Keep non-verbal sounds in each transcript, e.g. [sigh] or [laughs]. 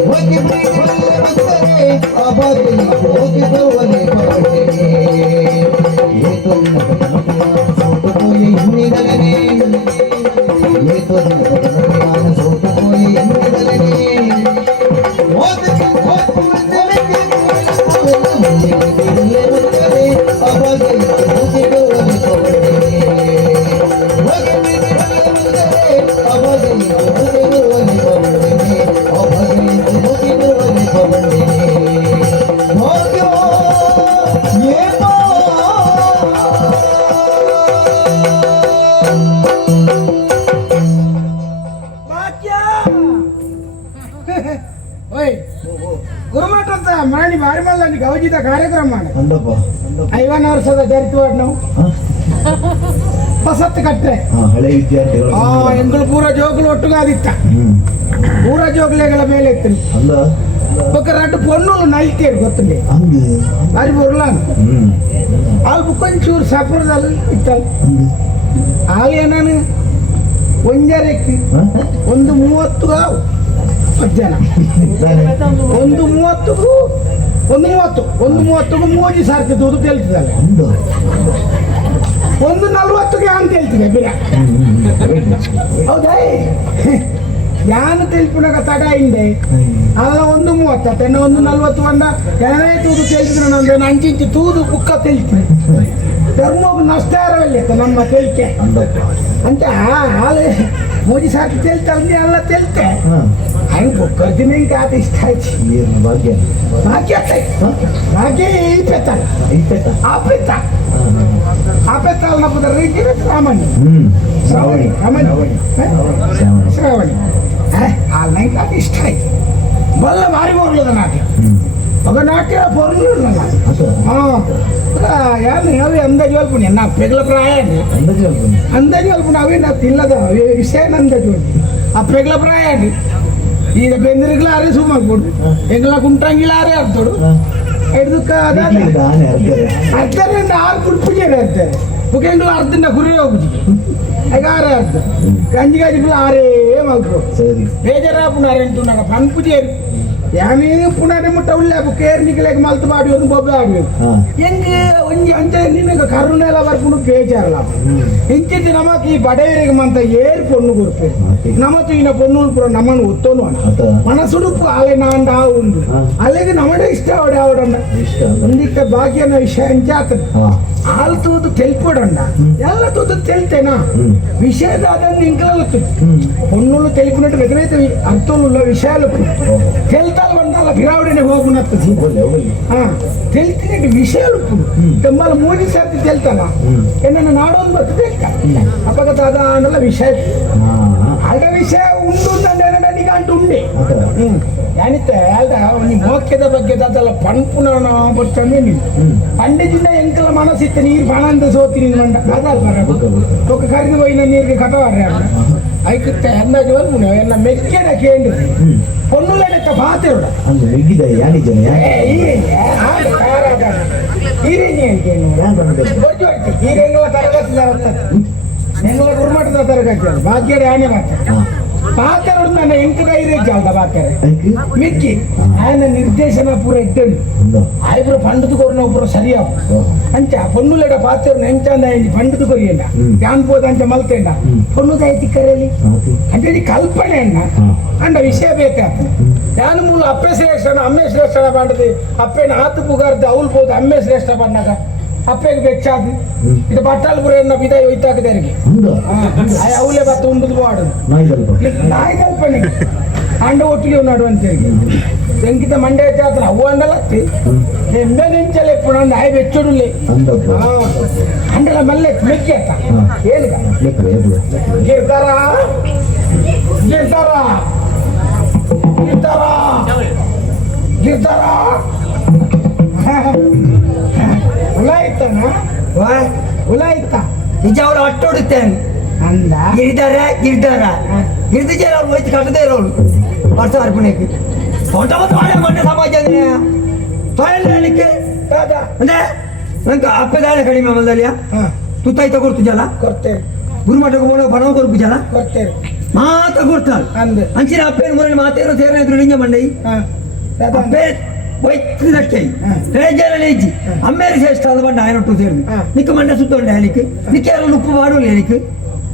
ಹೋಗಿದ್ರಿ ಹೋಗಿ ಬಂದರೆ ಅಬಾರಿ ವರ್ಷದ ಜರಿತು ನಾವು ಹೊಸತ್ತು ಕಟ್ಟೆ ಹಳೆ ವಿದ್ಯಾರ್ಥಿಗಳು ಆ ಎಂಗಳು ಪೂರ ಜೋಗುಲು ಒಟ್ಟುಗಾದಿತ್ತ ಹ್ಮ್ ಪೂರ ಜೋಗುಲೆಗಳ ಮೇಲೆ ಇತ್ತು ಅಲ್ಲ ఒక రెండు పొన్నులు నలితేరు గుర్తుండే ಹಂಗೆ అది బుర్లాను ಹ್ಮ್ వాళ్ళు కొంచెం సపరదలు ఇత్తారు ಹಂಗೆ వాళ్ళు ಏನಾನು ಒಂಜರೆಕ್ಕಿ ಹ? ಒಂದು ಮೂವತ್ತು ಮಧ್ಯಾಹ್ನ ಒಂದು ಮೂವತ್ತಕ್ಕೂ ಒಂದು ಮೂವತ್ತು, ಒಂದು ಮೂವತ್ತಕ್ಕೂ ಮೂಜಿ ಸಾರ್ತಿ ದುಡ್ಡು ತೇಲ್ತದಲ್ಲ ಒಂದು ಒಂದು ಯಾನ್ ಅಂತ ಹೇಳ್ತಿದೆ ಬಿರ ಹೌದಾ? ಯಾನ್ ತೆಲ್ಪಿನಾಗ ತಡ ಹಿಂದೆ? ಅಲ್ಲ, ಒಂದು ಮೂವತ್ತು ತೆನ್ನ ಒಂದು ನಲ್ವತ್ತು ಬಂದ ಎರಡನೇ ತೂದು ತೇಲ್ತಿದ್ರೆ ನಂದು ಅಂಚಿಂಚು ತೂದು ಕುಕ್ಕ ತೆಲ್ತೀನಿ ಧರ್ಮ ನಷ್ಟ ಇರಲ್ಲ ನಮ್ಮ ತೆಲ್ಕೆ ಅಂತ ಹಾಲು મોદી સાહેબ તેલ તમને આલા તેલ તો હાઈ ભોકરથી નહીં કે આદેશ થાય છે. એ ભાગ્ય ભાગ્ય થાય ભાગ્ય એ પેતા એ પેતા આ પેતા આ પેતા ના બધા રહી ગયો સામાન્ય શ્રાવણી સામાન્ય શ્રાવણી. હે? આ નહીં આદેશ થાય ભલે મારી બોલો નાખ્યો ಅವನಾಕೆ ಬರಲಿಲ್ಲ ಯಾರು ಹೇಳಿ ಅಂದಾಜು ಹೇಳ್ಪುಣಿ ನಾ ಪೆಗ್ಲ ಪ್ರಾಯ ಅಂದಾಜು ಹೇಳ್ಪುಣಿ ಅಂದಾಜು ಹೇಳ್ಪುಣಿ ಅವೇ ನಾ ತಿನ್ನದ ವಿಷಯ ಅಂದಾಜು ಹೇಳ್ಪುಣಿ ಆ ಪೆಗ್ಲ ಪ್ರಾಯ ಈಗ ಬೆಂದಿರಿಗ್ಲಾರೆ ಸುಮಾರು ಕೊಡು ಎಂಗ್ಲ ಕುಂಟಂಗಿಲಾರೆ ಆಗ್ತೋಡು ಹಿಡ್ದಕ್ಕ ಅರ್ಧರಿಂದ ಆರು ಕುಡ್ಪಿಗೆ ಇರುತ್ತೆ ಮುಖಂಗಳು ಅರ್ಧದಿಂದ ಗುರಿ ಹೋಗ್ಬಿಟ್ಟು ಈಗ ಆರೇ ಅರ್ಧ ಗಂಜಿ ಗಂಜಿ ಆರೇ ಮಾಡ್ರು ಬೇಜಾರಾಗ್ಬಿಡಾರೆ ಅಂತ ನಂಗೆ ಪಂಪುಜೇರಿ ಯಾಮಿ ಪುನಾಡೆ ಮುಟ್ಟ ಉಳ್ಳೆ ಕೇರ್ ನಿಗಲೆಗೆ ಮಲ್ತು ಬಾಡಿ ಒಂದು ಬೊಬ್ಬೆ ಆಡಿ ಎಂಗೆ ಒಂಜಿ ಅಂಚೆ ನಿನಗೆ ಕರುಣೆಲ್ಲ ಬರ್ಕೊಂಡು ಬೇಜಾರಲ್ಲ. ಇಂಚಿದ್ದು ನಮಕ್ ಈ ಬಡವರಿಗೆ ಮಂತ ಏರ್ ಪೊಣ್ಣು ಗುರುಪೆ. ನಮತ್ತು ಇನ್ನ ಪೊಣ್ಣು ಉಳ್ಪುರ ನಮ್ಮನ್ನು ಒತ್ತೋನು ಮನಸುಡುಪು ಅಲೆ ನಾಂಡ ಉಂಡು. ಅಲ್ಲಿಗೆ ನಮಡೆ ಇಷ್ಟ ಅವಡೆ ಅವಡಂಡ ಒಂದಿಕ್ಕ ಭಾಗ್ಯನ ವಿಷಯ ಅಂಚಾತ ಆಲ್ ತೂತು ತೆಲ್ಪಡಂಡ. ಎಲ್ಲ ತೂತು ತೆಲ್ತೇನಾ? ವಿಷಯದ ಅದನ್ನು ಇಂಕಲತ್ತು ಪೊಣ್ಣುಳು ತೆಲ್ಪಿನಟ್ಟು ವ್ಯತಿರೇಕ ಅರ್ಥವುಳ್ಳ ವಿಷಯಾಲು ತೆಲ್ತ ವಿಷಯಾಲು ಬಂದಾಗ ಬಿರಾವಡಿನೆ ಹೋಗುನತ್ತದು ಹಾ ತಿಳಿತೀನಿ ವಿಷಯ ಉಂಟು. ತಮ್ಮಲ್ಲಿ ಮೂರು ಸರ್ತಿ ತೆಲ್ತಲ್ಲ ಎನ್ನ ನಾಡೊಂದು ಬರ್ತದೆ ತೆಲ್ತ ಅಪಗತ ಅದ ಅನ್ನಲ್ಲ ವಿಷಯ ಅದ ವಿಷಯ ಉಂಟು ನನಗೆ ಅಂಟು ಉಂಡೆ ಏನಿತ್ತೆ ಅಲ್ದ ನೀ ಮೋಕ್ಯದ ಬಗ್ಗೆ ಅದಲ್ಲ ಪಂಪುನ ಬರ್ತಂದೆ ನೀನು ಪಂಡಿತಿಂದ ಎಂಕಲ ಮನಸ್ಸಿತ್ತೆ ನೀರು ಬಾಣಂದ ಸೋತಿ ಮಂಡ. ಅದಲ್ಲ ಬರ ಕರಿದು ಹೋಯ್ನ ನೀರಿಗೆ ಐಕತ್ತೆ ಹನ್ನಾಗಿ ವರ್ಮುನ ಎನ್ನ ಮೆಕ್ಕೆನ ಕೇಂದ್ರ. ಪೊನ್ನುಲನೆತ್ತ ಪಾತೆರುಡ ಅಂದ್ರೆ ಇಡಿದ ಯಾನಿ ಜನ ಹೀರೇನಿ ಅಂತೇನು ಗೊಜ್ಜು ಆಯ್ತು. ಹೀರೇಂಗುವ ತರಗತಿ ನೆಂಗುವ ಗುರುಮಠದ ತರಗತಿ ಭಾಗ್ಯಡೆ ಆನೆ ಮಾತ್ರ. ಪಾತರು ನನ್ನ ಎಂಟು ಕೈ ರೇಜ್ ಅಂತ ಮಿಕ್ಕಿ. ಆಯನ ನಿರ್ದೇಶನ ಪೂರ ಇಟ್ಟೆ ಆಯ್ಬ್ರ ಪಂಡಿತು ಕೊರ್ನ ಒಬ್ಬರ ಸರಿಯಾವು. ಅಂಚ ಪೊನ್ನು ಲೇಡ ಪಾತರು ಎಂಚ ಅಂದ ಏನು ಪಂಡಿತು ಕೊರಿಯಲ್ಲ ಜ್ಞಾನ ಪೋದ ಅಂಚ ಮಲ್ತೆಂಡ ಪೊನ್ನು ದೈತಿ ಕರೆಲಿ? ಅಂತ ಹೇಳಿ ಕಲ್ಪನೆ ಅಣ್ಣ ಅಂಡ ವಿಷಯ ಬೇಕಾ ಜ್ಞಾನ ಮೂಲ ಅಪ್ಪೆ ಶ್ರೇಷ್ಠ ಅಮ್ಮೆ ಶ್ರೇಷ್ಠ ಮಾಡಿದೆ ಅಪ್ಪೆನ ಹಾತು ಪುಗಾರದ ಅವಳು ಪೋದ ಅಮ್ಮೆ ಶ್ರೇಷ್ಠ ಬಣ್ಣಗ ಅಪ್ಪೆಗೆ ಬೆಚ್ಚಾದು ಹ್ಮ್. ಇದು ಬಟ್ಟಲು ಪುರ ಎನ್ನ ಬಿದ ಒಯ್ತಾಕದರಿಗೆ ಒಂದು ಅವಲೇ ಬತ್ತ ಉಂಡುದು ವಾಡು ನಾಯಿ ಸ್ವಲ್ಪ నాయ కల్పనే అండ ఒట్టిగా ఉన్నాడు అని తిరిగి ఎంకిత మండే చేతన అవ్వ అండలత్తి ఎంబే నించలే ఎప్పుడు నాయ వెచ్చడులే ಅಂದಪ್ಪ అండల మళ్ళీ మెక్కేత ఏలుగా ಲೆಕ್ಕ ಹುಳ ಇತ್ತನ ಹುಳ ಇತ್ತ ನಿಜ ಅವ್ರು ಅಟ್ಟುಡುತ್ತೇನೆ ಅಂದ? ಇರ್ದಾರ ಇರ್ದಾರ ಇರ್ದಿದ್ದೆ ಅವ್ರು ಹೋಯ್ತು ಕಟ್ಟದೇ ಇರೋಳು ವರ್ಷ ಅರ್ಪಣೆಗೆ ಹೊಟ್ಟ ಮತ್ತು ಹಳೆ ಮಣ್ಣೆ ಸಮಾಜ ತೊಳೆಯಲಿಕ್ಕೆ ಅಂದ್ರೆ ನಂಗೆ ಅಪ್ಪದಾಳೆ ಕಡಿಮೆ ಮಲ್ದಲ್ಲಿಯ ತುತ್ತಾಯಿ ತಗೊಳ್ತಿದ್ದಲ್ಲ ಕೊಡ್ತೇವೆ ಗುರುಮಠಕ್ಕೆ ಹೋಗೋ ಬರೋ ಕೊರ್ಬಿದ್ದಲ್ಲ ಕೊಡ್ತೇವೆ ಮಾತ ಕೊಡ್ತಾಳೆ. ಅಂಚಿನ ಅಪ್ಪೇನು ಮರಳಿ ಮಾತೇನು ಸೇರೋ ಇದ್ರು ಲಿಂಗ ಮಂಡೈ? ಅಪ್ಪೇ ವೈಯಕ್ತಿಕಕ್ಕೆ ರೇಜರಲೇಜಿ ಅಮ್ಮೇರಿ ಶ್ರೇಷ್ಠಾದ ಬಂಡ ಆಯನ ಟು ಸೇರಿ ನಿಕ್ಕ ಮಂಡ ಸುತ್ತೊಂಡೆ ಹೇಳಿಕ್ ನಿಕ್ಕ ಯಾರು ಉಪ್ಪು ಮಾಡುವಲ್ಲ ಹೇಳಿಕ್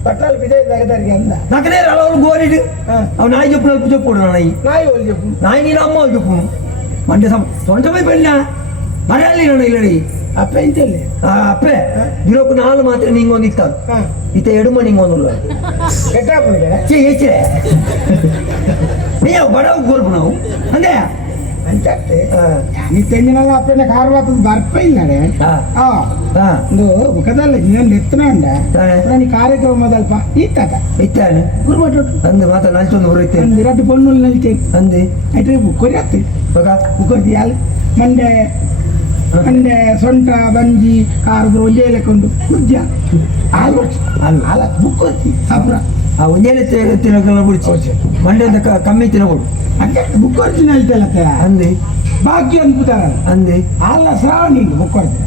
పట్టాలు విజయ్ దగ్గరికి అంత నాకనే రావు గోరీడు అవి నాయ చెప్పు నలుపు చెప్పు నాయి నాయ వాళ్ళు చెప్పు నాయ నేను అమ్మ వాళ్ళు చెప్పు మండే సమ సొంతమై పెళ్ళినా మరాలి నేను ఇల్లడి అప్పే ఇంతలే అప్పే దీనికి నాలుగు మాత్రం నీకు వంద ఇస్తాను ఇత ఎడుమ నీకు వంద గట్టాపు చే చేసే నీ బడవ కోరుకున్నావు అంతే ಅಂಚತ್ತೆ ಈ ತೆಂಗಿನೆಲ್ಲ ಅಪ್ಪನ ಕಾರವಾತದ ಬರ್ಪ ಇಲ್ಲಡೆ ಒಂದು ಮುಖದಲ್ಲಿ ನೀನು ನೆತ್ತನಂಡ ನಾನು ಕಾರ್ಯಕ್ರಮದಲ್ಪ ಇತ್ತಾತ ಇತ್ತಾನೆ. ಗುರುಮಟ್ಟು ಅಂದು ಮಾತ ನಂಚೊಂದು ಬರುತ್ತೆ ಒಂದು ಎರಡು ಪೊಣ್ಣು ನಲ್ಚೆ ಅಂದೆ. ಐಟ್ರಿ ಕುರಿ ಬಗ ಕುರಿ ಯಾಲ್ ಮಂಡೆ ಮಂಡೆ ಸೊಂಟ ಬಂಜಿ ಕಾರದ್ರು ಒಂದೇ ಲೆಕ್ಕ ಉಂಟು ಕುಜ್ಜ ಆಲ್ವರ್ಸ್ ಅಲ್ಲ ಅಲ್ಲ ಬುಕ್ ಹತ್ತಿ ಸಾಬ್ರ. ಆ ಒಂದೇನೆ ತಿನ್ನೋಕೆಲ್ಲ ಬಿಡಿಸಿ ಮಂಡ್ಯದ ಕಮ್ಮಿ ತಿನ್ನೋಡು ಹಂಗೆ ಮುಖರ್ಜಿನ ಐತಲ್ಲ ಅಂದೆ. ಬಾಕಿ ಅಂದ್ಬಿಟ್ಟಾರ ಅಂದೆ. ಅಲ್ಲ ಶ್ರಾವಣಿ ಮುಖರ್ಜಿ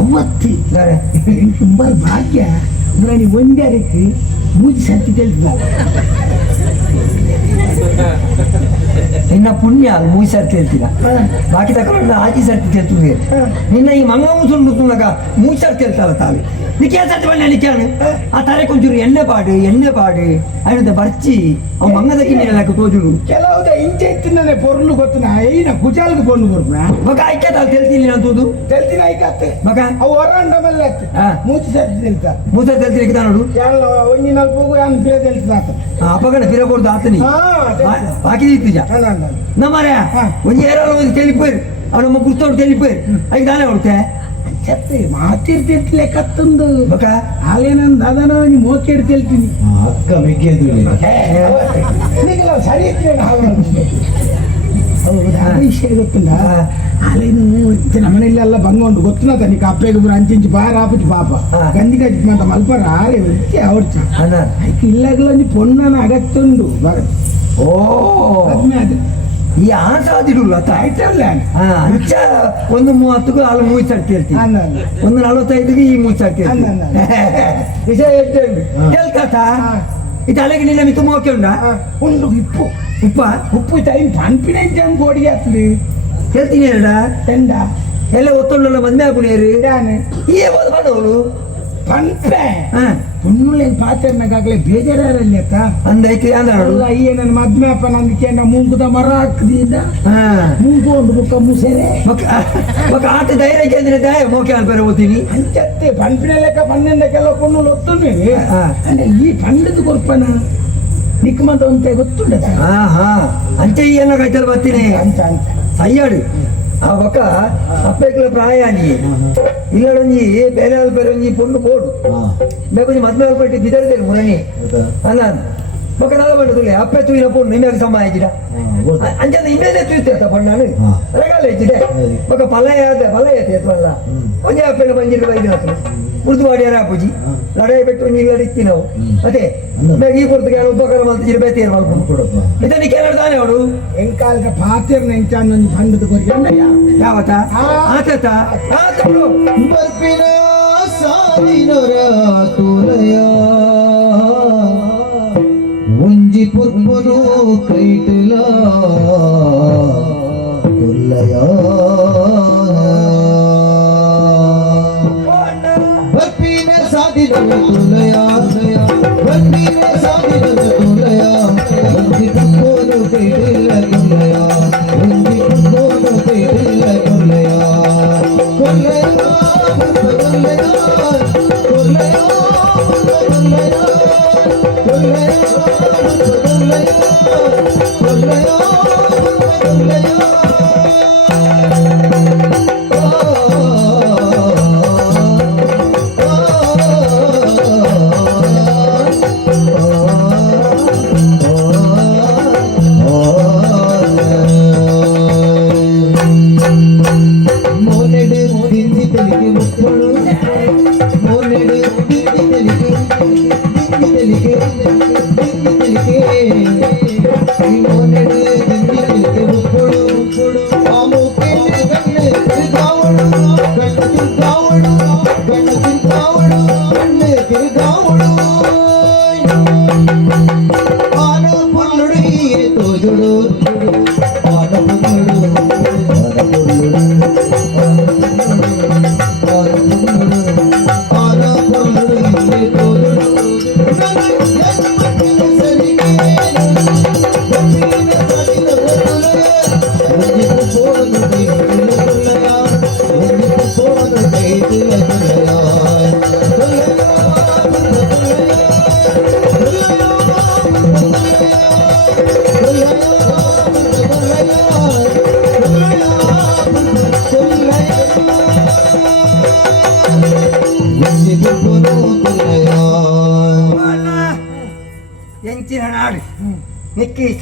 ಅವತ್ತಿ ಸರ್. ತುಂಬ ಭಾಗ್ಯ. ಅಂದ್ರೆ ನೀವು ಒಂದೇ ರೀತಿ ಮೂಜಿ ಸತ್ತಿ ತಿಳಿದ ನಿನ್ನ ಪುಣ್ಯ ಅದು ಮೂವಿ ಸರ್ತಿ ಹೇಳ್ತೀರ ಬಾಕಿ ತಕೊಂಡು ಆಚಿ ಸತ್ತಿ ಕೇಳ್ತಿದ್ದೆ ನಿನ್ನ ಈ ಮಂಗ ಮುಸುಂಡು ಮುಸುಂಡಾಗ ಮೂವಿ ಸರ್ತಿ ಹೇಳ್ತಾರ ತಾವೇ. நிக்காத சத்து பண்ண ಆ ஆ தரை ಎನ್ನ என்ன ಎನ್ನ என்ன பாடு ಬರ್ಚಿ. ಅವ அவன் மங்கதக்கி நீ எனக்கு தோஜுடு ಕೆಲವದ ಇಂಚೆ ಪೊರ್ಲು ಗೊತ್ತನ ಏನ ಕುಜಾಲ್ಗೆ ಪೊರ್ಲು ಬರ್ಬ ಬಕ ಐಕ ತಾಲ್ ತೆಲ್ತಿನಿ ನಾನು ತೆಲ್ತಿನ ಮೂತಿ ಸರಿ ತಿಂತ ಮೂತ ತೆಲ್ತಿನ ಕಿತ ನೋಡು. ಯಾಲ ಒಂಜಿ ನಾಲ್ ಹೋಗು ಯಾನ್ ಬಿರ ತೆಲ್ತಿನ ಆತ. ಅಪಗಣ ಬಿರ ಕೊಡ್ದು ಆತನಿ. ಬಾಕಿ ಇತ್ತಿಜ ನಮ್ಮರೆ ಒಂಜಿ ಏರೋ ಒಂದು ತೆಲಿಪೇರು ಅವನಮ್ಮ ಕುರ್ತವ್ರು ತೆಲಿಪೇರು దానే కొడితే చెప్తే మాతిర్తి లెక్కత్తుంది ఒక ఆలేనంద అదన మోకేడు తెలుతుంది ಅಕ್ಕ ಮಿಕ್ಕಿದ್ದು నీకు ఇలా సరి ವಿಷಯ ಗೊತ್ತಿಲ್ಲ ಹಾ. ಆಲೇನು ಇತ್ತಿನ ಮನೆಯಲ್ಲೆಲ್ಲ ಬಂಗೊಂಡು ಗೊತ್ತಿಲ್ಲ ನೀಕು ಅಪ್ಪೆಗೆ ಬರ ಅಂಚಿಂಚಿ ಬಾರ ಆಪುಚಿ ಪಾಪ ಹಾ. ಗಂದಿಗೆ ಮಂತ ಮಲ್ಪರ ಆಲೆ ವ್ಯಕ್ತಿ ಅವರ್ಚ అన్నారు ಅದಕ್ಕೆ ಇಲ್ಲಾಗಲ ನೀ ಪೊಣ್ಣನ ಅಗತ್ಯುಂಡು ఓ ಕಡಿಮೆ ಅದು ಈ ಆಸಾದಿಡು ಲತ ಆಯ್ತಲ್ಲ ಹಾ. ಅಂಚ ಒಂದು ಮೂವತ್ತಕ್ಕೂ ಅಲ್ಲಿ ಮೂವಿ ಸರ್ತಿ ಹೇಳ್ತೀನಿ ಒಂದು ನಲವತ್ತೈದಿಗೆ ಈ ಮೂವಿ ಅನ್ನ [laughs] ವಿಷಯ ಹೇಳ್ತೇನೆ. ಕೇಳ್ತಾತ. ಇದು ಅಲೆಗೆ ನಿನ್ನ ಮಿತು ಮೋಕೆ ಉಂಡ ಉಂಡು ಇಪ್ಪು ಉಪ್ಪ? ಉಪ್ಪು ಟೈಮ್ ಕಾನ್ಫಿಡೆಂಟ್ ಅಂತ ಕೋಡಿಗೆ ಹಾಕ್ಲಿ ಹೇಳ್ತೀನಿ ಹೇಳ ಎಂಡ ಎಲ್ಲ ಒತ್ತೊಳ್ಳೆಲ್ಲ ಮದ್ಮೆ ಹಾಕೊಂಡಿರಿ ಇದಾನೆ ಏ ಬಂದವಳು ಪಂಪೆ ಹಾ ಪುಣ್ಣುಲೆ ಪಾತ್ರನಾಗಲೇ ಬೇಜಾರಲ್ಲಿ ಅತ್ತ ಅಂದೈತಿ ಅಂದ್ರು ಅಲ್ಲ ಅಯ್ಯ ನನ್ನ ಮದ್ಮೆ ಅಪ್ಪ ನಂದಕ್ಕೆ ಮೂಗುದ ಮರ ಹಾಕ್ದಿಂದ ಹಾ ಮೂಗೊಂಡು ಬುಕ್ಕ ಮುಸೆರೆ ఒక ఒక ఆట ధైర్యం చెందిన మోకే అని పెరగబోతుంది అంచెత్తే పంపిన లెక్క పన్నెండుకెళ్ళ పన్నులు వస్తుండేవి ఆ. అంటే ఈ పండుగ కొరపన నిక్కుమంత ఉంటే గుర్తుండదా ఆహా అంటే ఈయన కట్టెలు బతినే అంత అంత అయ్యాడు ಆ ಬೊಕ್ಕ ಅಪ್ಪೆಕ್ಲ ಪ್ರಾಯ ಅಂಜಿ ಇಲ್ಲಡೊಂಜಿ ಬೇಲೆ ಅಲ್ಪ ಒಂಜಿ ಪೊಂಡು ಕೋಡು. ಬೇಕೊಂಜಿ ಮದ್ವೆ ಅಲ್ಪಟ್ಟಿ ಬಿದರ್ದೇರು ಮುರಣಿ ಅಲ್ಲ ಮಕ್ಕಳೆಲ್ಲ ಮಾಡೋದಿಲ್ಲ ಅಪ್ಪೆ ತೂಯಿನ ಪೂರ್ಣ ನಿಮಗೆ ಸಮ ಆಯ್ತಿದ ಅಂಜನ ಇನ್ನೇನೆ ತೂಯ್ತೇತ ಬಣ್ಣನು ರಗಾಲ ಹೆಚ್ಚಿದೆ ಮಕ್ಕ ಪಲಯ ಆದ ಪಲಯ ಎತ್ತಲ್ಲ ಒಂದೇ ಅಪ್ಪೆಲ್ಲ ಬಂಜಿಲ್ಲ ಬೈದಿನ ಉರ್ದು ಮಾಡ್ಯಾರ ಪೂಜಿ ಲಡಾಯಿ ಬಿಟ್ಟು ಒಂಜಿಲ್ಲ ಇತ್ತಿ ನಾವು ಅದೇ ಮ್ಯಾಗ ಈ ಕುರ್ತಿಗೆ ಉಪಕರಣ ಉಪಕಾರ ಮಾಡ್ತಿದ್ದೀರಿ ಬೇತೀರ್ ಮಾಡ್ಕೊಂಡು ಇದನ್ನ ಕೇಳೋದು ತಾನೆ ಅವರು ಎಂಕಾಲದ ಪಾತಿರ್ನ ಎಂಚಾನ ಒಂದು ಬಂದದ ಕೊರ್ಗೆ ಯಾವತ್ತ ಆತತ ಆತಳು ಬರ್ಪಿನ ಸಾಲಿನೊರ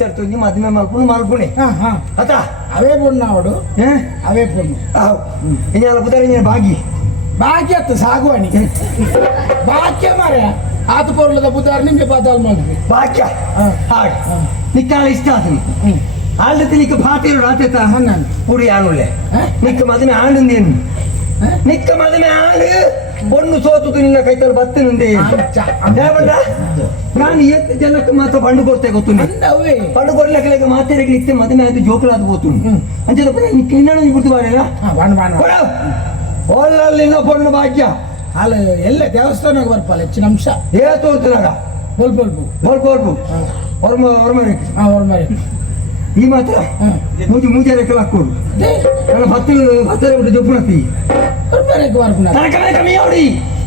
ದೇಕಿ ಇಷ್ಟರ್ತೊಂದು ಮದುವೆ ಮಲ್ಪುಣು ಮಲ್ಪುಣೆ ಹಾ ಹಾ ಆತ ಅವೇ ಪೊಣ್ಣು ಅವಡು ಏ ಅವೇ ಪೊಣ್ಣು ಆವ್ ಇನ್ಯಾಲ ಬುಧಾರ ಇನ್ನ ಬಾಗಿ ಬಾಕಿ ಅತ್ತ ಸಾಗುವಾಣಿ ಬಾಕ್ಯ ಮಾರ ಆತ ಪೊರ್ಲದ ಬುದ್ಧಾರ ನಿಮ್ಗೆ ಬದಲ್ ಮಾಡಿದ್ವಿ ಬಾಕ್ಯ ಹಾ. ಹಾಗೆ ಹಾ. ನಿಕ್ಕಾಲ ಇಷ್ಟ ಆತನಿ ಹ್ಮ್ ಆಲ್ದತಿ ನಿಕ್ಕ ಪಾತಿರು ರಾತೇತ ಹನ್ನೊಂದು. ಪುಡಿ ಆನುಲೆ ಹಾ? ನಿಕ್ಕ ಮದುವೆ ಆಂಡಂದೇನು ಹಾ? ನಿಕ್ಕ ಮದುವೆ ಆಂಡು பொண்ணு ಸೋತುದು ನಿನ್ನ ಕೈತಲ್ಲಿ ಬತ್ತನುಂದೆ ಅಂಚ. ನಾನು ಎಷ್ಟು ಜನಕ್ಕೆ ಮಾತ್ರ ಪಂಡು ಕೊಡ್ತೆ ಗೊತ್ತುಂಟು. ಅವೇ ಪಂಡು ಕೊಡ್ಲಕ್ಕೆ ಮಾತಾಡಲಿಕ್ಕೆ ಮದುವೆ ಆಯ್ತು ಜೋಕಲಾದ ಬೋತುಂಟು ಅಂಚೆ ಇನ್ನೂ ಬಿಡ್ತು ಬಾರಲ್ಲ ಹೋಲಲ್ಲಿನ ಪಣ್ಣು ಭಾಗ್ಯ. ಅಲ್ಲ ಎಲ್ಲ ದೇವಸ್ಥಾನಕ್ಕೆ ಬರ್ಪಲ್ಲ ಹೆಚ್ಚಿನ ಅಂಶ. ಏ ತೋರ್ತಾರ ಹೊಲ್ಕೊಳ್ಬು ಹೊಲ್ಕೊಳ್ಬು ಹೊರಮ ಹೊರಮರಿ. ಹಾಂ ಹೊರಮರಿ. ಈ ಮಾತ್ರ? ಮೂಜಿ ಮೂಜೆ ರೆಕ್ಕಲ್ ಹಾಕ್ಕೊಡು. ನನ್ನ ಭತ್ತ ಭತ್ತ ಜೊಪ್ಪುಣಿ ಹೊರಮರೆಗೆ ಕಮ್ಮಿ ಅವಡಿ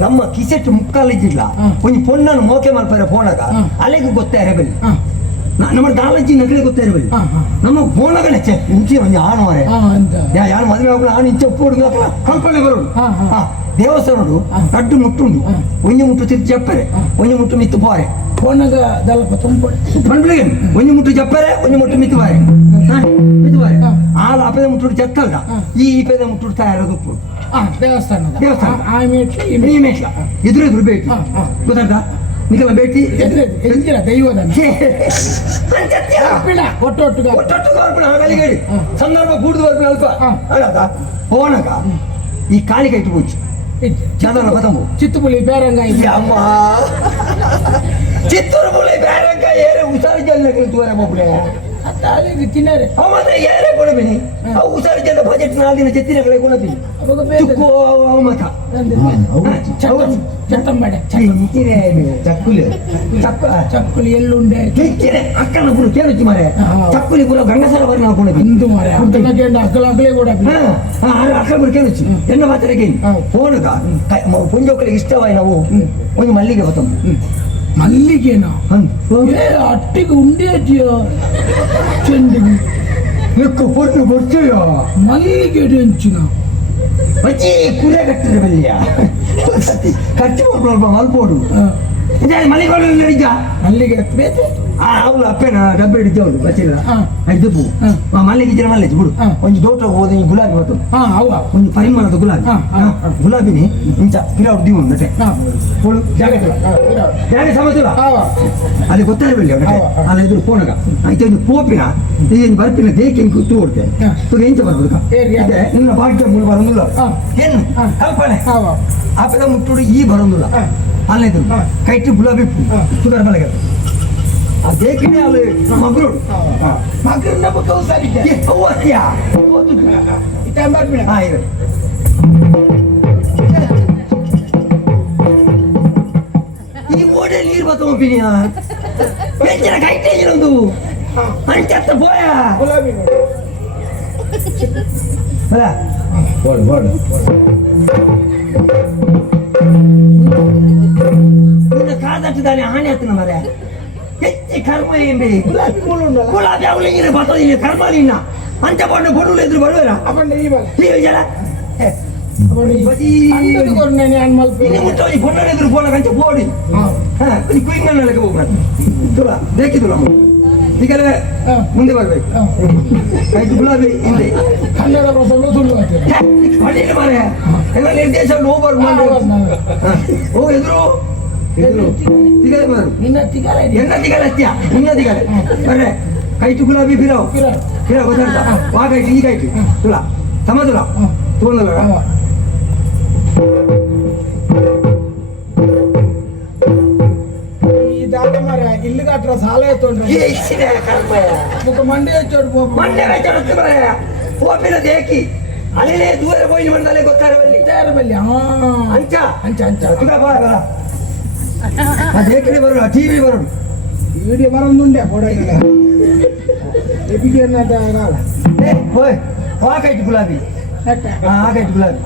ನಮ್ಮ ಕಿಸೆಟ್ ಮುಕ್ಕಾಲೇಜಿಲ್ಲ ಒಂದು ಪೊಣ್ಣನ್ನು ಮೋಕೆ ಮಾಡ್ತಾರೆ ಫೋನಾಗ ಅಲೆಗೆ ಗೊತ್ತೇ ಹೆಬಲ್ ನಮ್ಮ ದಾಲಜ್ಜಿ ನಗಲೆ ಗೊತ್ತೇ ಇರಬಲ್ ನಮ್ಮ ಫೋನಾಗ ನೆಚ್ಚೆ ಇಂಚೆ ಒಂದು ಆನು ಮಾರೆ ಯಾರು ಮದುವೆ ಆಗಲ್ಲ ಆನು ಇಂಚೆ ಉಪ್ಪು ಹುಡುಗ ಹಾಕಲ್ಲ ಕಂಕೊಳ್ಳೆ ಬರೋದು ದೇವಸ್ಥಾನಡು ಅಡ್ಡು ಮುಟ್ಟುಂಡು ಒಂಜಿ ಮುಟ್ಟು ತಿರ್ಗಿ ಚಪ್ಪರೆ ಒಂಜಿ ಮುಟ್ಟು ಮಿತ್ತು ಪಾರೆ ಫೋನಾಗ ದಲ್ಪ ತುಂಬ ಒಂಜಿ ಮುಟ್ಟು ಚಪ್ಪರೆ ಒಂಜಿ ಮುಟ್ಟು ಮಿತ್ತು ಬಾರೆ. ಮಿತ್ತು ಬಾರೆ. ಆಲ ಅಪದ ಮುಟ್ಟು ಚತ್ತಲ್ಲ ಈ ಇಪದ ಮುಟ್ಟು ತಯಾರದು ಉಪ್ಪು ದೇವಸ್ಥಾನದ. ದೇವಸ್ಥಾನ. ಆ- ಆ ಮೆಟ್ಲು ಈ ಈ ಮೆಟ್ಲು. ಮೇಟ್ಲ. ಎದುರು ಎದುರು ಭೇಟಿ. ಗೊತ್ತಾಯ್ತಾ ನಿಖಲ ಭೇಟಿ. ಎದುರು ದೈವದ ಒಟ್ಟೊಟ್ಟು. ಸಂದರ್ಭ ಕೂಡುದು ಅಲ್ಪ. ಅಲ್ಲದ ಹೋನಗ ಈ ಕಾಲಿಗೆ ಇಟ್ಟು ಪೂಜೆ ಚಂದನ ಬದಮು ಚಿತ್ತುಪುಳಿ ಬೇರಂಗ ಇದೆ. ಅಮ್ಮ ಚಿತ್ತೂರು ಮುಳಿ ಬೇರಂಗ ಏರೆ ಕಲಿತುವರೆ ಮಕ್ಕಳೇ ಅಲ್ಲಿಗೆ ತಿನ್ನರೆ. ಅವ ಮಾತ್ರ ಏರೆ ಕೊಡಬೇನಿ ಅವು ಉಸಾರಿ ಜಲ್ದ ಬಜೆಟ್ ನಾಲ್ದಿನ ಚೆತ್ತಿನಗಳೇ ಕೊಡತೀನಿ ಚುಕ್ಕು ಅವು ಮತ ಚಟ್ಟಂ ಚಟ್ಟಂ ಬೇಡ ಚಕ್ಕುಲಿ ಎಲ್ಲುಂಡೆ ಚಕ್ಕುಲಿ. ಎಳ್ಳುಂಡೆ ಅಕ್ಕನ ಗುರು ಕೇಳುತ್ತಿ ಮಾರೆ. ಚಕ್ಕುಲಿ ಪುರ ಗಂಗಸರ ಬರ್ನ ಹಾಕೊಂಡಿದ್ವಿ ಹಿಂದೂ ಮಾರೆ ಅಕ್ಕಲಕ್ಕೆ ಅಕ್ಕಲ ಅಕ್ಕಲೇ ಕೂಡ ಅಕ್ಕ ಪುರ ಕೇಳುತ್ತಿ. ಎನ್ನ ಮಾತ್ರ ಕೇಳಿ. ಫೋನಗ ಪುಂಜೋಕಳಿಗೆ ಇಷ್ಟವಾಯಿ ನಾವು ಹ್ಮ್. ಒಂದು ಮಲ್ಲಿಗೆ ಬತ್ತಮ್ಮ ಮಲ್ಲಿಗೆನ ಏ ಅಟ್ಟಿಗೆ ಉಂಡೆ ಹಚ್ಚಿಯ ಚೆಂಡಿಗೆ ಲೆಕ್ಕ ಪೊಟ್ಟು ಬರ್ತೇಯ ಮಲ್ಲಿಗೆ ಹೆಂಚಿನ ಬಚ್ಚಿ ಕುರೆ ಕಟ್ಟಿದ್ರೆ ಬಲ್ಲಿಯ ಕಟ್ಟಿ ಮಾಡ್ಕೊಳ್ಳ ಮಲ್ಪೋಡು ಮಲ್ಲಿಗೆ ನಡೀಜ ಮಲ್ಲಿಗೆ ಬೇತೆ ಆ ಅವಳು ಅಪ್ಪೇನ ಡಬ್ಬೆ ಹಿಡಿದವಳು ಬಚ್ಚಿಲ್ಲ ಹಾ. ಹಿಡಿದು ಪೂ ಹಾ. ಮಲ್ಲಿಗೆ ಇದ್ರೆ ಮಲ್ಲಿಗೆ ಬಿಡು ಹಾ. ಒಂದು ದೋಟ ಹೋದ ಈ ಗುಲಾಬಿ ಬತ್ತು ಹಾ ಅವ ಒಂದು ಪರಿಮಳದ ಗುಲಾಬಿ ಹಾ, ಹಾ, ಹಾ. ಗುಲಾಬಿನಿ ಇಂಚ ಪಿರಾವ್ ದಿವು ನಟೆ ಹಾ ಹೋಳು ಜಾಗ ಇಲ್ಲ. ಜಾಗ ಸಮತಲ ಅವ ಅಲ್ಲಿ ಗೊತ್ತಾಗಲಿಲ್ಲ ನಟೆ ಹಾ, ಹಾ. ಅಲ್ಲಿ ಎದುರು ಪೋಣಗ ಆಯ್ತು ಒಂದು ಪೋಪಿನ ಏನು ಬರ್ಪಿನ ದೇಕೆ ಹಿಂಗೆ ಕುತ್ತು ಕೊಡ್ತೆ ಹಾ. ತುಗೆ ಎಂಚ ಬರ್ಬೇಕಾ ಏರ್ಗೆ? ಇದೆ, ನಿನ್ನ ಭಾಗ್ಯ ಮುಳು ಬರೋದಿಲ್ಲ ಹಾ. ಏನು ಹಾ. ಕಲ್ಪನೆ ಅವ ಆಪದ ಮುಟ್ಟುಡು ಈ ಬರೋದಿಲ್ಲ ಹಾ. ಅಲ್ಲಿದ್ರು ಹಾ. ಕೈಟಿ ಗುಲಾಬಿ ಪೂ ಹಾ. ತುಗರ ಮಲಗ ಆ ದೇಕಿನೇ ಅಲ್ಲಿ ಮಗಳು ಮಗನ ಬುಕ್ಕ ಸರಿದ್ದೆ ಏ, ಅವ್ವ ಅತ್ಯ. ಇತ್ತ ಬರ್ಬಿಡ ಹಾ, ಇರು. ಈ ಓಡೆ ನೀರು ಬರ್ತಾವ ಪಿನಿಯ ಬೆಂಚಿನ ಕೈಟೇ ಇರೋದು? ಅಂಚತ್ತ ಗುಲಾಬಿ ಅಲ್ಲ ಬೋರ್ಡ್ ಬೋರ್ಡ್. ನಿನ್ನ ಕಾದಟ್ಟದಾನೆ ಹಾನಿ ಹತ್ತಿನ ಮರೆ ಕರ್ಮ ಎಂಬಿ ಗುಲಾಬಿ ಮೂಲು ಉಂಡಲ್ಲ ಗುಲಾಬಿ ಅವಳಿಗೆ ಬರ್ತದೆ ಇಲ್ಲಿ ಕರ್ಮ ನಿನ್ನ ಅಂಚ ಬಂದು ಬಡಲು ಎದುರು ಬಡವೇರ ಅಪ್ಪಂಡ ಈ ಬಲ ಈ ವಿಚಾರ ಅಂಡದ ಕೊರ್ನೆ ನಾನು ಮಲ್ಪಿ ಇನ್ನು ಮುಟ್ಟ ಈ ಫೋಟೋ ಎದುರು ಫೋನ್ ಕಂಚ ಬೋಡಿ ಹಾ ಹಾ ಈ ಕುಯಿಂಗ್ ಲೆಕ್ಕ ಹೋಗ್ಬಾರ್ದು ತುಲ ಬೇಕಿದ್ದುಲ ಈಗಲೇ ಹಾ. ಮುಂದೆ ಬರ್ಬೇಕು ಹಾ. ಆಯ್ತು ಗುಲಾಬಿ ಹಿಂದೆ ಕನ್ನಡ ಪ್ರಸಂಗ ಸುಳ್ಳು ಹಾಕಿ ಛೆ, ಹೊಡಿಲಿ ಮಾರೆ ಎಲ್ಲ ನಿರ್ದೇಶ ಹೋಗ್ಬಾರ್ದು ಮಾಡಿ ಹಾ. ಬರ್ರೆ ಕೈಟು ಗುಲಾಬಿ ಫಿರಾವ್ ಫಿರಾವ್. ಗೊತ್ತಾಡ್ತಾ ವಾ ಕೈಟು ಈ ಕೈಟು ತುಲ. ತಮ್ಮ ತುಲ ಮರ ಇಲ್ಲಿ ಸಾಲ ಎತ್ತೊಂಡು ಮಂಡಿ ಹಚ್ಚೋಡು ಮಂಡ್ಯ ವೆಚ್ಚ ಮಾರೆ ಓಪಿನ ದೇಕಿ ಅಲ್ಲೇ ದೂರ ಹೋಗಿ ಗೊತ್ತಾರವಲ್ಲಿ ತಯಾರ ಬಲ್ಲಿ ಅಂಚ. ಅಂಚ ಅಂಚ. ತುಗ ಬಾ ಬಾ. ಆ ದೇಕಿನೇ ಬರೋಣ ಟಿವಿ ಬರೋಣ ವಿಡಿಯೋ ಬರೋದುಂಡೆ ಕೊಡ ಎಬಿಗೆ ಅನ್ನೋದು ಆಗಲ್ಲ ಏ ಹೋಯ್ ಹಾಕಾಯ್ತು ಗುಲಾಬಿ ನೆಟ್ಟ ಹಾ ಹಾಕಾಯ್ತು ಗುಲಾಬಿ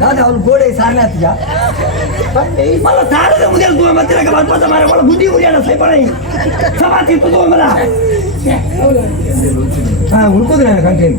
ದಾದ ಅವ್ನು ಗೋಡೆ ಸಾರನೆ ಹತ್ತಿದ ಬಂದೆ ಮಲ್ಲ ತಾರದ ಮುಗಿಯಲ್ ತೂ ಮತ್ತೆ ನಗ ಬರ್ಪದ ಮಾರ ಒಳ ಬುದ್ಧಿ ಮುರಿಯಲ್ಲ ಸೈಪಣ ಸಭಾ ತಿಪ್ಪು ತೂ ಮಲ್ಲ ಹಾ ಉಳ್ಕೋದು ನಾನು ಕಂಟೇನು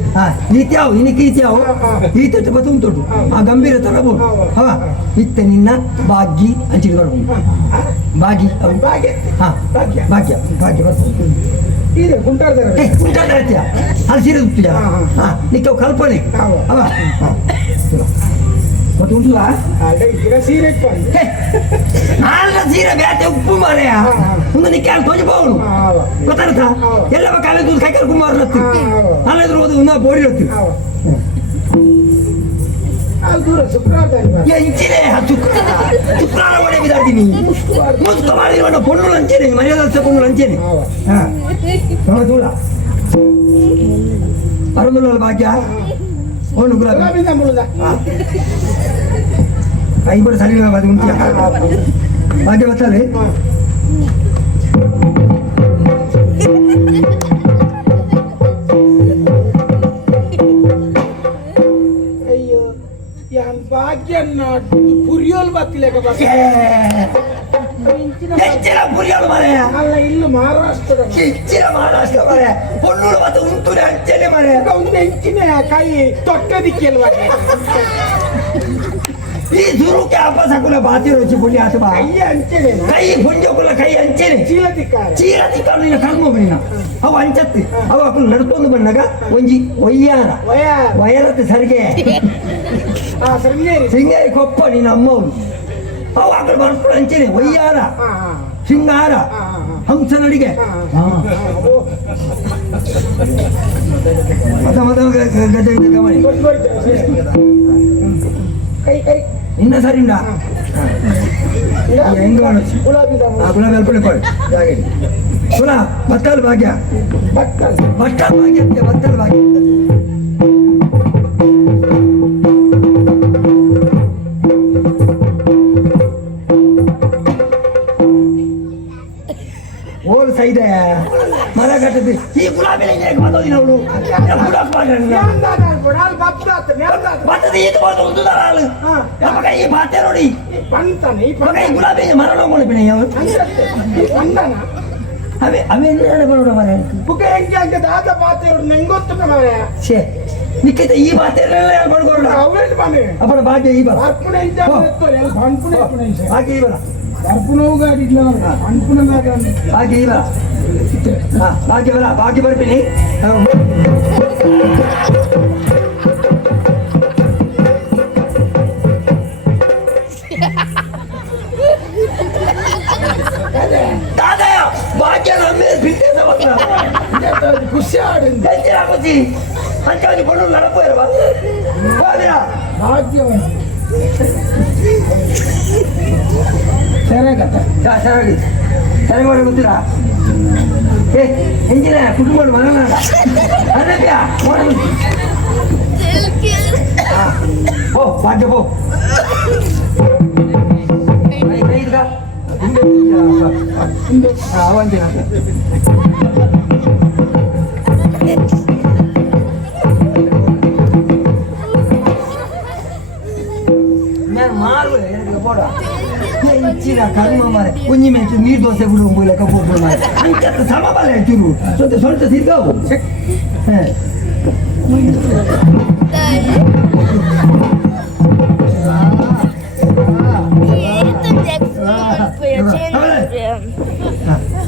ಈತ್ಯಾವು ಇನಿಕ್ಕೆ ಈತ್ಯಾವು ಈ ತೊಟ್ಟು ಬತ್ತು ತೊಟ್ಟು ಆ ಗಂಭೀರ ತರಬಹುದು ಹಾ ಇತ್ತ ನಿನ್ನ ಭಾಗ್ಯ ಹಂಚಿಕೊಂಡು ಭಾಗಿ ಅವು ಭಾಗ್ಯ ಹಾ ಭಾಗ್ಯ. ಭಾಗ್ಯ ಭಾಗ್ಯ ಬರ್ತದೆ. ಇದೆ ಏ ಉಂಟಾಟ ಹೇಳ್ತೀಯ ಅಲ್ಲಿ ಸೀರೆ ಹಾ, ಹಾ. ಹಾ ನಿಕ್ಕ ಕಲ್ಪನೆ. ಅವ ಮತ್ತೆ ಉಂಟಲ್ಲ ಈಗ ಸೀರೆ ಬಂದು ಹೇ ಆಲ್ರ ಸೀರೆ ಬ್ಯಾತೆ ಉಪ್ಪು ಮಾರೆಯ ಹಾ, ಹಾ. ಒಂದು ನಿಕ್ಕ ಅಲ್ಲಿ ತೊಂಜಿಬೋಳು ಗೊತ್ತಾಗ್ತಾ ಹೌದು. ಎಲ್ಲ ಕಾಲೇಜ್ ಒಂದು ಕೈಕಲ್ ಕುಮಾರ್ ಹತ್ತಿ. ಹಾ, ಹೌದು. ಅಲ್ಲಾದ್ರೂ ಓದು ಒಂದು ಬೋಡಿ ಹತ್ತಿ. ಅಲ್ಲಿ ದೂರ ಶುಕ್ರವಾರದಲ್ಲಿ ಏ ಇಂಚಿನೆ ಶುಕ್ರವಾರ ಒಡೆ ಬಿದ್ದಾಡ್ತೀನಿ ಮುಸ್ಕ ಮಾಡಿರುವಂತ ಪೊಣ್ಣು ಲಂಚೇನೆ ಮರ್ಯಾದ ಪೊಣ್ಣು ಲಂಚೇನೆ. ಹಾ ಅವನ ದೂರ ಪರಮಲ್ಲ ಭಾಗ್ಯ. ಅವನು ಗುಲಾಬಿ ಗುಲಾಬಿಂದ ಮುಳುದ ಕೈ ಬಡ ಸರಿ ಅದು ಉಂಟಿಯ ಭಾಗ್ಯ ಬರ್ತದೆ ಅಯ್ಯೋ ಯಾನ್ ಭಾಗ್ಯ ಪುರಿಯೋಲ್ ಬತ್ತಿಲೇಕ ಹೆಚ್ಚಿನ ಪುರಿಯಲು ಮಾರೆಯ ಅಲ್ಲ ಇಲ್ಲಿ ಮಹಾರಾಷ್ಟ್ರದ ಹೆಚ್ಚಿನ ಮಹಾರಾಷ್ಟ್ರ ಮಾರೆ ಪೊನ್ನೂರು ಮತ್ತು ಉಂಟೂರು ಹಂಚನೆ ಮಾರೆ ಒಂದು ನೆಂಚಿನ ಕೈ ತೊಟ್ಟದಿಕ್ಕೆಲ್ವ ಈ ಸುರುಕೆ ಅಬ್ಬಸ ಕುಲ ಬಾತಿ ರುಚಿ ಪುಣ್ಯ ಅಥವಾ ಕೈ ಅಂಚೆನೆ ಕೈ ಪುಣ್ಯ ಕುಲ ಕೈ ಹಂಚನೆ ಚೀಲ ತಿಕ್ಕಾರ ಚೀರ ತಿಕ್ಕಲ್ಲ ಕರ್ಮ ಬಣ್ಣ ಅವು ಹಂಚತ್ತಿ ಅವು ಅಕ್ಕಳು ನಡ್ಕೊಂಡು ಬಂದಾಗ ಒಂಜಿ ಒಯ್ಯಾರ ವಯ ವಯರತ್ತೆ ಸರಿಗೆ ಆ ಶೃಂಗೇರಿ ಸಿಂಗೇರಿ ಕೊಪ್ಪ ನಿನ್ನ ಅಮ್ಮವ್ರು ಅವು ಅಕ್ಕಳು ಬರ್ಕೊಂಡು ವಯ್ಯಾರ ಒಯ್ಯಾರ ಸಿಂಗಾರ ಹಾ. ಶೃಂಗಾರ ಹಾ ಹಾ. ಹಂಸ ನಡಿಗೆ ಹಾ. ಓ ಮತ ಮತ ಗದ್ದೆ ಗಮನಿ ಗೊತ್ತು ಗೊತ್ತು. ಕೈ ಕೈ. ಇನ್ನ ಸರಿನಾ ಹೆಂಗ ಗುಲಾಬಿ ಹಾಗೆ. ಪುನಃ ಬತ್ತಲ್ ಭಾಗ್ಯ. ಬಟ್ಟಲ್ ಭಾಗ್ಯ ಅಂತೆ ಬತ್ತಲ್ ಭಾಗ್ಯ. ಓಲ್ ಸೈದೆ ಮರ ಕಟ್ಟದಿ ಈ ಗುಲಾಬಿ ಮಾತಾಡಿ ಅವಳು ಬುಡಕ್ ಮಾಡ್ರಿ ನ್ಯಾಂದಾದ ಅನ್ಕೊಡು, ಅಲ್ಲಿ ಬತ್ತಾತ, ನ್ಯಾಂದಾದ. ಬತ್ತದ ಈತ ಬಂದು ಒಂದು ದಾರ ಆಳು ಹಾ. ನಮ್ಮ ಕೈ ಬಾತೆ ನೋಡಿ ಈ ಪಂತನ, ಈ ಮಗ ಈ ಪಂತನ. ಗುಲಾಬಿ ಮರಣ ಮಾಡಿಬಿಡಿ ಅವನು ಹಂಗತ್ತೆ. ಈ ಪಂತನ. ಅವೇ ಅವೇ ಬರೋಣ ಮರ ಬುಕ್ಕ ಹೆಂಗೆ ಹಂಗೆ ದಾದ ಪಾತೆ ಇವ್ರು ನಂಗೊತ್ತು ಮಾರಾಯ. ಶೇ ನಿಕ್ಕಿತ ಈ ಬಾತೆಲ್ಲ ಮಾಡ್ಕೊಡ ಅವೇನು ಮನೆ? ಅಪ್ಪನ ಭಾಗ್ಯ ಈ ಬರ ಬರ್ಪುಣ ಇದ್ದ ಎತ್ತು, ಎಲ್ಲ ಪಂಪುಣ ಇಪ್ಪುಣ ಇದ್ದ. ಭಾಗ್ಯ ಈ ಬರ ಬರ್ಪುಣ ಹೋಗಾಡಿ ಇಲ್ಲ ಅವ್ರು. ಪಂಪುಣದಾಗ ಅವ್ನು. ಭಾಗ್ಯ ಈ ಬರ ಹಾ ಭಾಗ್ಯ ಬರ ಭಾಗ್ಯ ಬರ್ತೀನಿ. ದಾದಯ ಭಾಗ್ಯ ನಮ್ಮ ಬಿಟ್ಟೆ ಇವತ್ತು ಅದು ಖುಷಿ ಆಡಿಂದ. ಹೆಚ್ಚಿನ ಖುಷಿ ಅಂಚಿ ಕೊಂಡು. ಸರಿಯಾಗತ್ತ. ಚೆನ್ನಾಗಿ ಮಾಡಿ ಗೊತ್ತಿರಾ ಏ ಹೆಂಜಿನ ಕುಟುಂಬ ಮಗನ ಅದೇ ಓ ಭಾಗ್ಯ ಬೋ నేను మాలు పోడా ఇచ్చిన కర్మ మరి కొంచెం మేచి నీరు దోశ కూడా పోలేక పోతుంది మరి అంత సమబాలే చూడు సొంత సొంత తిరిగావు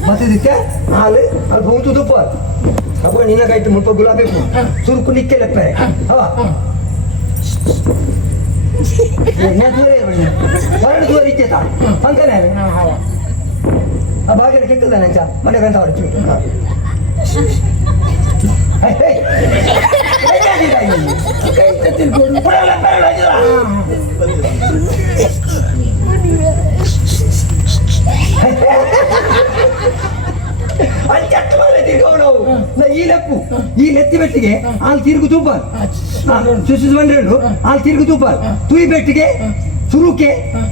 ಮತ್ತಿದಕ್ಕೆ ಹಾಲು ಅದು ಹೋಗ್ತು ತುಪ್ಪ ಅವಾಗ ನಿನ್ನ ಕೈಟ್ ಮುಟ್ಟ ಗುಲಾಬಿ ಸುರುಕು ನಿಕ್ಕೆ ಲೆಕ್ಕ ಮರಳು ದೂರ ಇಚ್ಚೇತ ಅಂಕನೇ ಆ ಬಾಗಿಲು ಕಿತ್ತದ ನಂಚ ಮನೆ ಗಂಟ ಹೊರಚು ಕೈ ತಿಳ್ಕೊಂಡು ಬಿಡಲ್ಲ ಬೇಡ ಅಲ್ಲಿ ಈ ಲೆಪ್ಪು ಈ ನೆತ್ತಿ ಬೆಟ್ಟಿಗೆ ಅಲ್ಲಿ ತಿರುಗು ತುಂಬ ಸುಶಿಸುವಂಡ್ರೆಲ್ಲು ಅಲ್ಲಿ ತಿರುಗಿ ತೂಪ ತುಯಿ ಬೆಟ್ಟಿಗೆ ಸುರುಕೆ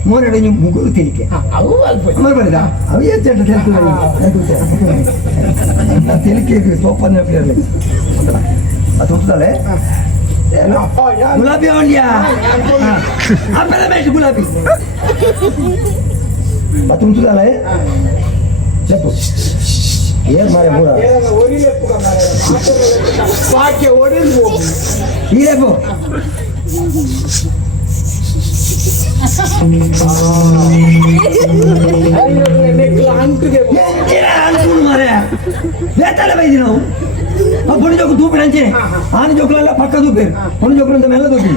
ಮೋನಡೆ ನೀವು ಮುಗುರು ತಿನ್ಕೆ ಅವು ಬರದ ಅವು ಏನ್ ಚಟ ತಿಳ್ಕೊಂಡು ತಿಲಿಕೆ ಸೋಪನ್ನ ಗುಲಾಬಿ ಆ ಗುಲಾಬಿ ಮತ್ತೆ ಉಂಟುದಾಳೆ ಚಪ್ಪು ನಾವು ಆ ಪುಣಿ ಜೋಕು ತೂಪಿನ ಅಂಚೆ ಆನೆ ಜೋಕುಲೆಲ್ಲ ಪಕ್ಕ ತೂಪೆ ಪುಣಿ ಜೋಕುಲಂತ ಮೆಲ್ಲ ತೂಪಿ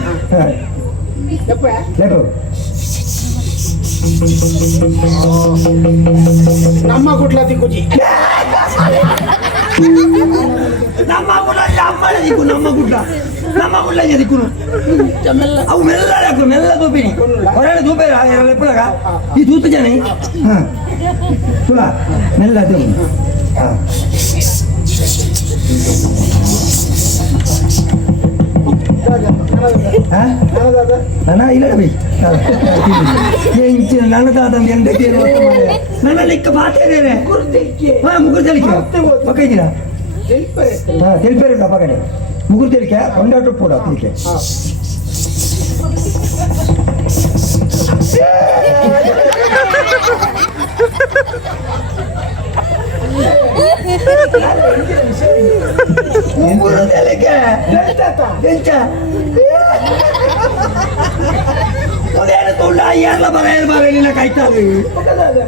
ನಮ್ಮ ಗುಡ್ಲ ದಿಕ್ಕುಜಿ ನಮ್ಮ ಗುಡ್ಡ ಅಮ್ಮಳ ದಿಕ್ಕು? ನಮ್ಮ ಗುಡ್ಡ ನಮ್ಮ ಗುಡ್ಡ ದಿಕ್ಕುನು ಅವು ಮೆಲ್ಲ ಹಾಕು ಮೆಲ್ಲ ದೂಪಿನಿ. ಹೊರಗಡೆ ಎರಡು ಎಪ್ಪಳಗ. ಈ ದೂತ ಜನ ತುಲ ಮೆಲ್ಲ ದೂಪಿ ಹಾ. ಇಲ್ಲ ಬೈ ಹೇಳ್ತಾಳೆ ಹೆಂಚಿನ ನನ್ನದಾದ ಹೆಂಡತಿ ನನ್ನ ಲೆಕ್ಕ ಮಾತಾಡಿದ್ರೆ ಹಾ ಮುಗುರ್ದಲಿಕ್ಕೆ ಪಕ್ಕಗಿನ ಹಾ ತಿಳಿಪೇರಿ ಪಕ್ಕಡೆ ಮುಗುರ್ದಲಿಕ್ಕೆ ಕೊಂಡಾಟ ಪೂಡ ಅದಕ್ಕೆ ಮುಗುರ್ದಲಿಕ್ಕೆ ಎಂಚ உடையான தொண்டு ஐயாயிரம் பதாயிரம் ரூபாய் வெளியில கைத்தாது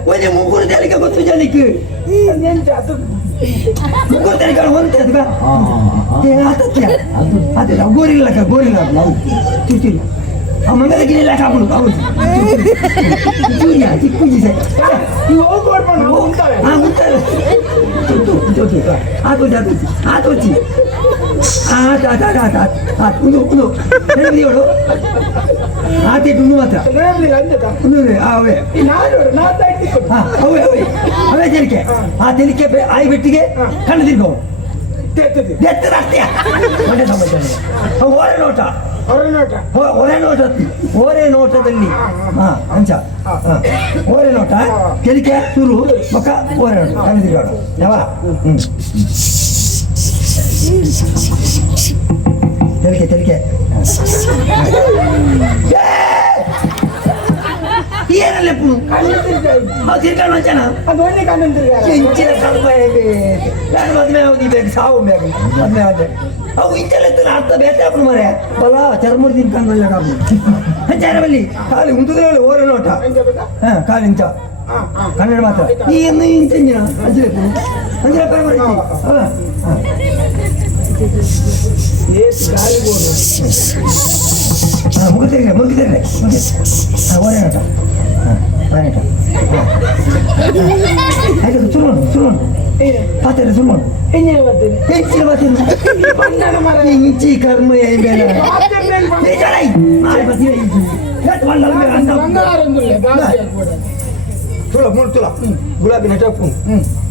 கொஞ்சம் முகூர் தெளிக்க கொத்து ஜனிக்கு முகூர் தெளிக்க வந்து அதுக்கா அது கோரில கோரில திட்டில ಅಮ್ಮನ ಗಿರಿ ಲೆಕ್ಕ ಹಾಕೊಂಡು ಹೌದು ಜೂನಿಯ ಚಿಕ್ಕ ಜಿಸೆ ಹೋಗ್ಬಿಡ್ಬೋದು ಹೋಗ್ತಾರೆ ಹಾಂ ಹೋಗ್ತಾರೆ ಆತೋಚಿ ಆತೋಚಿ ಆತೋಚಿ ಆ ಆಯ್ತು ಆಯ್ತು ಆಯ್ತು ಆ ಆಯ್ತು ಉಂದು ಉಂದು ಹೇಳು ಆತಿ ಉಂದು ಮಾತ್ರ. ಉಂದು ಅವೇ. ಹಾಂ, ಅವೇ ಅವೇ. ತೆಲಿಕೆ ಆ ತೆಲಿಕೆ ಆಯಿ ಬೆಟ್ಟಿಗೆ ಕಣ್ಣು ತಿರ್ಗೋ. ಎತ್ತದಾಗ್ತೀಯ ಒಳ್ಳೆ ಸಮಾಚಾರ ನೋಟ. ಹೊರೆ ನೋಟ, ಹೊರೆ ನೋಟದಲ್ಲಿ. ಹಾ, ಅಂಚ. ಹೊರೆ ನೋಟ. ತೆಲಿಕೆ ಸುರು ಮಕ್ಕ ಹೊರೆ ನೋಟ. ಕಣ್ಣು ತಿರ್ಗಾಡ ಯಾವ? ತೆಲಿಕೆ ತೆಲಿಕೆ ಏನಲ್ಲ ಪುಣು ಕಣ್ಣು ತಿರ್ಗಾ ಇದ್ದು. ಅವು ತಿರ್ಗಾಡು ಅಂಚನ ಅದು ಒಳ್ಳೆ ಕಣ್ಣು ತಿರ್ಗಾ. ಇಂಚಿನ ಕಲ್ಪ ನಾನು ಮದ್ವೆ ಹೋಗಿ ಬೇಕು ಸಾವು ಬೇಕು ಮದ್ವೆ ಆದ್ರೆ ಅವು ಇಂಚೆಲ್ಲ ಅರ್ಥ ಬೇತೆ ಹಾಕೊಂಡು ಮರೆ ಬಲ ಚರ್ಮುಡಿ ತಿನ್ಕೊಂಡು ಕಾಪು ಹಂಚಾರಬಲ್ಲಿ ಖಾಲಿ ಉಂಟುದ್ರೆ ಓರೆ ನೋಟ. ಹಾ ಖಾಲಿ ಇಂಚ ಕನ್ನಡ ಮಾತ್ರ. ಈ ಇನ್ನು ಇಂಚಿನ ಹಂಚಬೇಕು ಹಂಚಿನ ಪರ ಮಾಡಿ ಹಾ ಹಾ ಏಸ್ ಗಾಳಿ ಬೋಡು ಹಾ ಮುಗಿದ್ರೆ ಮುಗಿದ್ರೆ ಮುಗಿ ಹಾ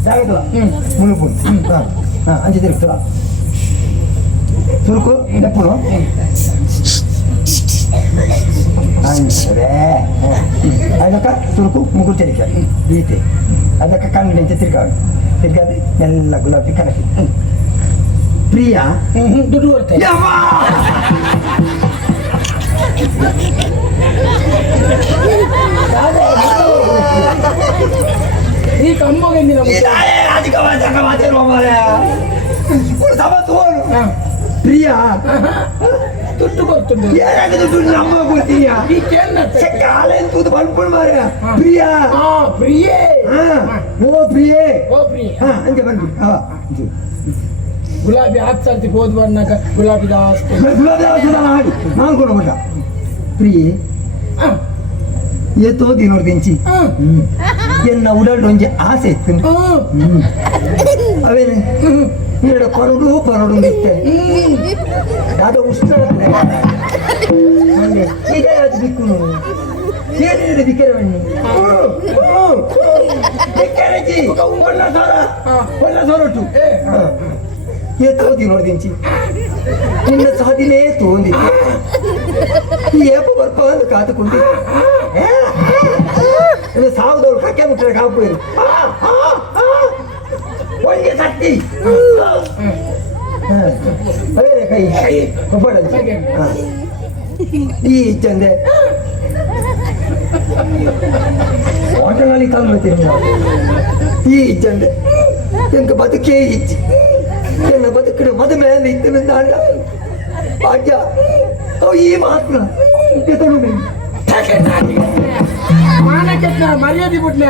ಓರೆ ನೋಟ ಹಾ ಓರೆ ನೋಟ ಆಯ್ತು ಶುರು ಮಾಡು ಶುರು ಮಾಡು ಪಾತ್ರೆ ಶುರು ಮಾಡು ಹೆಂಗೆ ಬರ್ತೀನಿ ಹೆಚ್ಚಿನ ಪಾತ್ರೆ ಬಣ್ಣದ ಮರ ಇಂಚಿ ಕರ್ಮ ಏನ್ ಬೇಡ ಪಾತ್ರೆ ಮೇಲೆ ಬಣ್ಣ. ಬೇಜಾರಾಯಿ ಮಾಡಿ ಬರ್ತೀವಿ ಬಂಗಾರ ಒಂದಿಲ್ಲ, ಗಾಳಿ ಆಗ್ಬೋಡ. ತುಳ ಮುಳು ತುಳ ಗುಲಾಬಿ ನೆಟ ಪುಣ್ ಜಾಗ ತುಳ ಮುಳು ಪುಣ್ ಹಾ ಹಾ ಅಂಚೆ ತಿರುಗಿ ತುಳ ಸುರುಕು ನೆಪ್ಪುನು ಅಂಚರೆ ಅದಕ್ಕ ಸುರುಕು ಮುಗುರು ತೆರಿಕೆ ಬೀತೆ ಅದಕ್ಕ ಕಣ್ಣು ಎಂಚೆ ತಿರ್ಗಾಡು ತಿರ್ಗಾದ್ರೆ ಎಲ್ಲ ಗುಲಾಬಿ ಕನಕಿ ಪ್ರಿಯಾ ಹ್ಮ್, ಹ್ಮ್, ದುಡ್ಡು ಬರ್ತದೆ ಯವ್ವಾ! ಈ ಕಮ್ಮಗೆ ಎಂದಿನ ಮುಖ. ಇದಾಯೇ ಅಧಿಕವಾದ ಜಗಮಾತಿರುವ ಮಾರ್ರೆ. ಒಂದು ಸಮ ತೋರು. ಹಾ. ಪ್ರಿಯಾ. ದುಡ್ಡು ಕೊಡ್ತುಂಡು ಏನಾಗಿದೆ ದುಡ್ಡು ನಮ್ಮ ಕೊಡ್ತೀಯ? ಈ ಕೇಂದ್ರ ಕಾಲೇನ್ ತೂತು ಬಲ್ಪುಣ್ ಮಾರ್ರೆ. ಪ್ರಿಯಾ. ಹಾ ಪ್ರಿಯೇ. ಓ ಪ್ರಿಯೇ. ಓ ಪ್ರಿಯ. ಹಾ ಹಂಗೆ ಬಂದು ಹಾ ಗುಲಾಬಿ ಹತ್ತು ಸರ್ತಿ ಹೋದ್ ಬರ್ನಾಕ ಗುಲಾಬಿ ಜಾಸ್ತಿ. ಗುಲಾಬಿ ಔಷಧ ಹಾಡಿ ನಾನು ಕೊಡಬೇಕ ಪ್ರಿಯೇ. ಹಾ, ಏತೋ ದಿನೋರ್ ದಿಂಚಿ ಹಾ, ಎನ್ನ ಉಡಾಡ್ ಒಂಜಿ ಆಸೆ ಇತ್ತು. ಅವೇನೆ? ನೀಡ ಪರಡು ಪರಡು ಇತ್ತೆ ಯಾವ್ದೋ ಉಷ್ಣ ಇದೇ ಯಾವ್ದು ಬಿಕ್ಕು ಏನೇನು ಬಿಕ್ಕರೆ ಬಣ್ಣಿ ಬಿಕ್ಕರೆಜಿ ಒಳ್ಳ ಸೋರ ಒಳ್ಳ ಸೋರಟು ಏ ತೋದಿ ನೋಡ್ದಿಂಚಿ ನಿನ್ನ ಸಾಧಿನೇ ತೋಂದಿ. ಏಪ ಬರ್ಪ ಅಂತ ಕಾತುಕೊಂಡಿದ್ದೆ ಇದು ಸಾವದವ್ರು ಕಕ್ಕೆ ಮುಟ್ಟರೆ ಕಾಪುರು ಒಳ್ಳೆ ಸತ್ತಿ. ಅದೇ ಕೈ ಕೈ ಕೊಬ್ಬಡಲ್ಲಿ ಈ ಚಂದೆ. ಓಟನಲ್ಲಿ ಕಾಲು ಬರ್ತೀನಿ ಈ ಚಂದೆ. ಎಂಕ ಬದುಕೇ ಇಚ್ಚಿ. ಎನ್ನ ಬದುಕಿನ ಮದುವೆ ಇತ್ತು ದಾಂಡ ಭಾಗ್ಯ. ಅವು ಈ ಮಾತ್ರ. ಎತ್ತನು మానకి మర్యాద పుట్టిన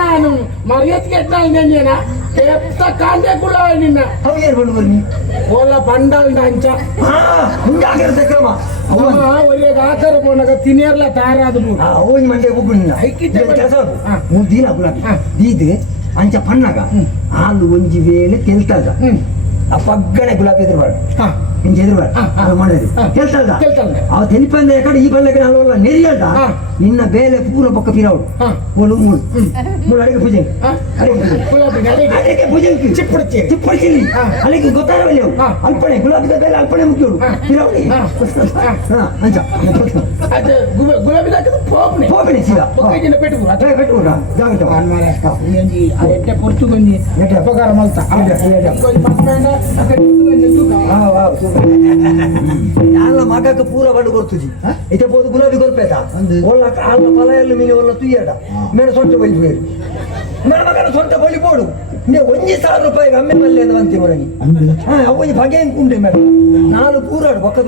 ನಾನು మర్యాదకి ఎట్లా అయిందేనా ఎంత కాంటే కూడా నిన్న ಅವು ಏನು ಬಂದು ಬನ್ನಿ వాళ్ళ బండాలు దంచ ಹಾ ಮುಂಜಾಗ್ರತೆ ಕ್ರಮ ಅವು ఒరే ఆఖరి పండుగ తినేర్ల తారాదు ಆ ಹೋಗಿ ಮಂಡೆ ಹೋಗು ನಿನ್ನ ಐಕಿತ್ತೆ ಇದು ಕೆಲಸ ಅದು ಹಾ. ಮೂರು ದಿನ ಗುಲಾಬಿ ಹಾ. ಇದು ಅಂಚ ಪನ್ನಗ ಹಾಲು ಒಂಜಿ ವೇಳೆ ತೆಲ್ತದ ఆ పగ్గనే గులాబీ ఎదురువాడు. ఎదురువాడు? తెలిపింది ఎక్కడ? ఈ పల్లె ఎక్కడ నెరియాట నిన్న బేలే పూల పక్క పీరావుడు. పూలు మూడు. మూడు అడిగి పూజ అడిగే అలాగే వెళ్ళావు అల్పనే. గులాబీ అల్పనే ముఖ్యుడు. గులాబీ పెట్టుకురా జాగ్రత్త. పొరుచుకుంది ఉపకారం వాళ్ళ మగకు పూర పడు కొడుతుంది అయితే పోదు గులాబీ కొలిపేట వాళ్ళ వాళ్ళ పలయలు మిని వాళ్ళ తుయ్యట మేడ సొంత వెళ్ళిపోయారు మన మగన సొంత వెళ్ళిపోడు నేను ಒಂಜಿ ಸಾವಿರ ರೂಪಾಯಿಗೆ ಅಮ್ಮೆ ಮಲ್ಲೆ ಅಂತ ಬಂತಿ ಮರನಿ ಅವು ಬಗೆ ಉಂಟೆ ಮೇಡಮ್ ನಾಲ್ಕು ಪೂರಾಡು ಪಕ್ಕದ